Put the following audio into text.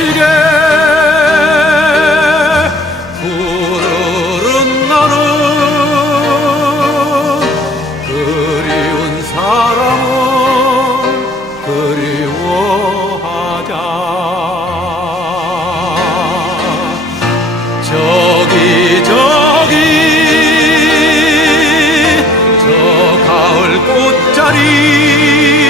시계 부르는 나는 그리운 사람은 그리워하자. 저기 저 가을 꽃자리